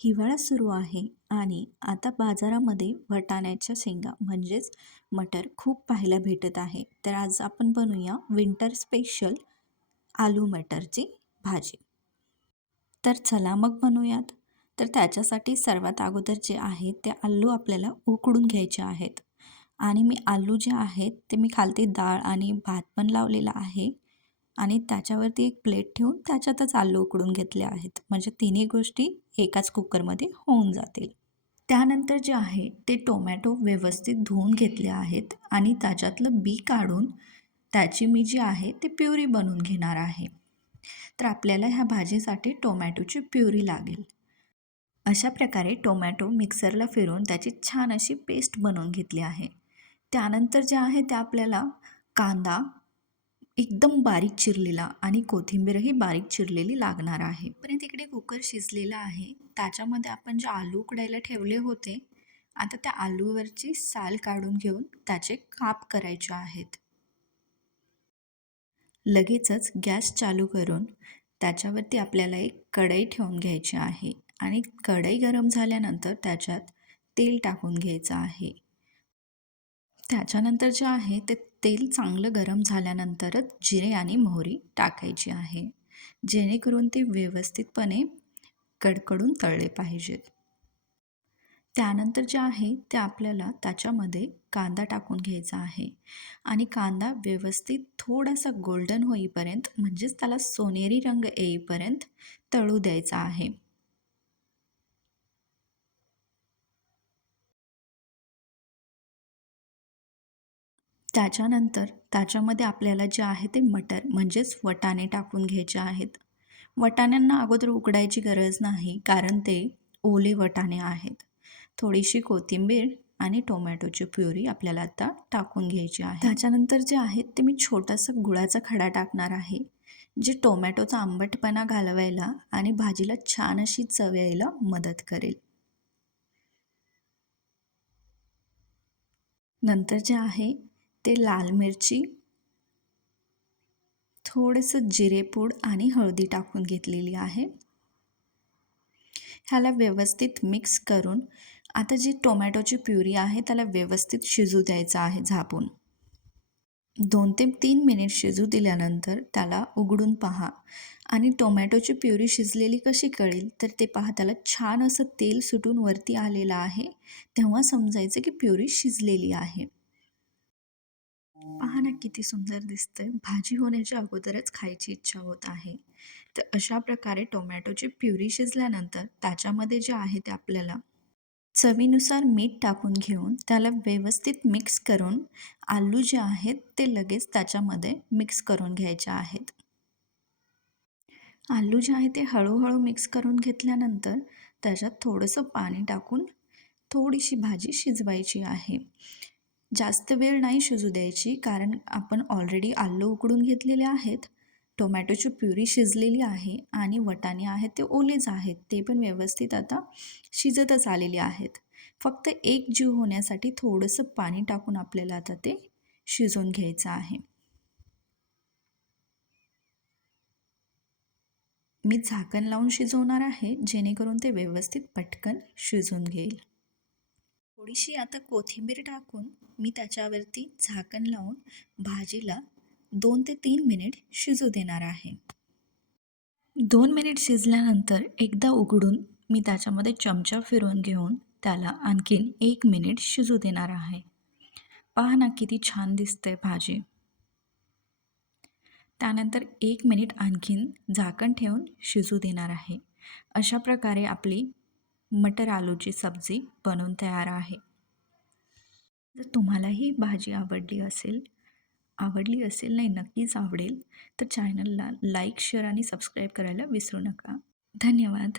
हिवाळा सुरू आहे आणि आता बाजारामध्ये वाटाण्याच्या शेंगा म्हणजेच मटर खूप पाहायला भेटत आहे. तर आज आपण बनवूया विंटर स्पेशल आलू मटरची भाजी. तर चला मग बनवूयात. तर त्याच्यासाठी सर्वात अगोदर जे आहे ते आलू आपल्याला उकडून घ्यायचे आहेत. आणि मी आलू जे आहेत ते मी खालती डाळ आणि भात पण लावलेला आहे. आणि त्याच्यावरती एक प्लेट ठेवून त्याच्यातच आलू उकडून घेतले आहेत. म्हणजे तिन्ही गोष्टी एकाच कुकरमध्ये होऊन जातील. त्यानंतर जे आहे ते टोमॅटो व्यवस्थित धुवून घेतले आहेत आणि त्याच्यातलं बी काढून त्याची मी जी आहे ते प्युरी बनवून घेणार आहे. तर आपल्याला ह्या भाजीसाठी टोमॅटोची प्युरी लागेल. अशा प्रकारे टोमॅटो मिक्सरला फिरवून त्याची छान अशी पेस्ट बनवून घेतली आहे. त्यानंतर जे आहे ते आपल्याला कांदा एकदम बारीक चिरलेला आणि कोथिंबीरही बारीक चिरलेली लागणार आहे. पर्यंत इकडे कुकर शिजलेला आहे. त्याच्यामध्ये आपण जे आलू उकडायला ठेवले होते, आता त्या आलूवरची साल काढून घेऊन त्याचे काप करायचे आहेत. लगेचच गॅस चालू करून त्याच्यावरती आपल्याला एक कढई ठेवून घ्यायची आहे आणि कढई गरम झाल्यानंतर त्याच्यात तेल टाकून घ्यायचं आहे. त्याच्यानंतर जे आहे ते तेल चांगलं गरम झाल्यानंतरच जिरे आणि मोहरी टाकायची आहे, जेणेकरून ते व्यवस्थितपणे कडकडून तळले पाहिजेत. त्यानंतर जे आहे ते आपल्याला त्याच्यामध्ये कांदा टाकून घ्यायचा आहे आणि कांदा व्यवस्थित थोडासा गोल्डन होईपर्यंत म्हणजेच त्याला सोनेरी रंग येईपर्यंत तळू द्यायचा आहे. त्याच्यानंतर त्याच्यामध्ये आपल्याला जे आहे ते मटर म्हणजेच वाटाणे टाकून घ्यायचे आहेत. वाटाण्यांना अगोदर उकडायची गरज नाही, कारण ते ओले वाटाणे आहेत. थोडीशी कोथिंबीर आणि टोमॅटोची प्युरी आपल्याला आता टाकून घ्यायची आहे. त्याच्यानंतर जे आहे ते मी छोटासा गुळाचा खडा टाकणार आहे, जे टोमॅटोचा आंबटपणा घालवायला आणि भाजीला छान अशी चव यायला मदत करेल. नंतर जे आहे ते लाल मिरची, थोडंसं जिरेपूड आणि हळदी टाकून घेतलेली आहे. ह्याला व्यवस्थित मिक्स करून आता जी टोमॅटोची प्युरी आहे त्याला व्यवस्थित शिजू द्यायचं आहे झाकून. 2 ते 3 मिनिट शिजू दिल्यानंतर त्याला उघडून पहा आणि टोमॅटोची प्युरी शिजलेली कशी कळेल तर ते पहा, त्याला छान असं तेल सुटून वरती आलेलं आहे. तेव्हा समजायचं की प्युरी शिजलेली आहे. पहा ना किती सुंदर दिसतंय. भाजी होण्याच्या अगोदरच खायची इच्छा होत आहे. तर अशा प्रकारे टोमॅटोची प्युरी शिजल्यानंतर त्याच्यामध्ये जे आहे ते आपल्याला चवीनुसार मीठ टाकून घेऊन त्याला व्यवस्थित मिक्स करून आलू जे आहेत ते लगेच त्याच्यामध्ये मिक्स करून घ्यायचे आहेत. आलू जे आहे ते हळूहळू मिक्स करून घेतल्यानंतर त्याच्यात थोडंसं पाणी टाकून थोडीशी भाजी शिजवायची आहे. जास्त वेळ नाही शिजू द्यायची, कारण आपण ऑलरेडी आलू उकडून घेतलेले आहेत, टोमॅटोची प्युरी शिजलेली आहे आणि वाटाणे आहेत ते ओलेच आहेत, ते पण व्यवस्थित आता शिजतच आलेले आहेत. फक्त एक जीव होण्यासाठी थोडंसं पाणी टाकून आपल्याला आता ते शिजवून घ्यायचं आहे. मी झाकण लावून शिजवणार आहे, जेणेकरून ते व्यवस्थित पटकन शिजून घेईल. थोडीशी आता कोथिंबीर टाकून मी त्याच्यावरती झाकण लावून भाजीला 2 ते 3 मिनिट शिजू देणार आहे. 2 मिनिट शिजल्यानंतर एकदा उघडून मी त्याच्यामध्ये चमचा फिरवून घेऊन त्याला आणखीन 1 मिनिट शिजू देणार आहे. पहा ना किती छान दिसतंय भाजी. त्यानंतर 1 मिनिट आणखीन झाकण ठेवून शिजू देणार आहे. अशा प्रकारे आपली मटर आलूची सब्जी बनवून तयार आहे. जर तुम्हालाही भाजी आवडली असेल नाही, नक्कीच आवडेल, तर चॅनलला लाईक, शेअर आणि सबस्क्राईब करायला विसरू नका. धन्यवाद.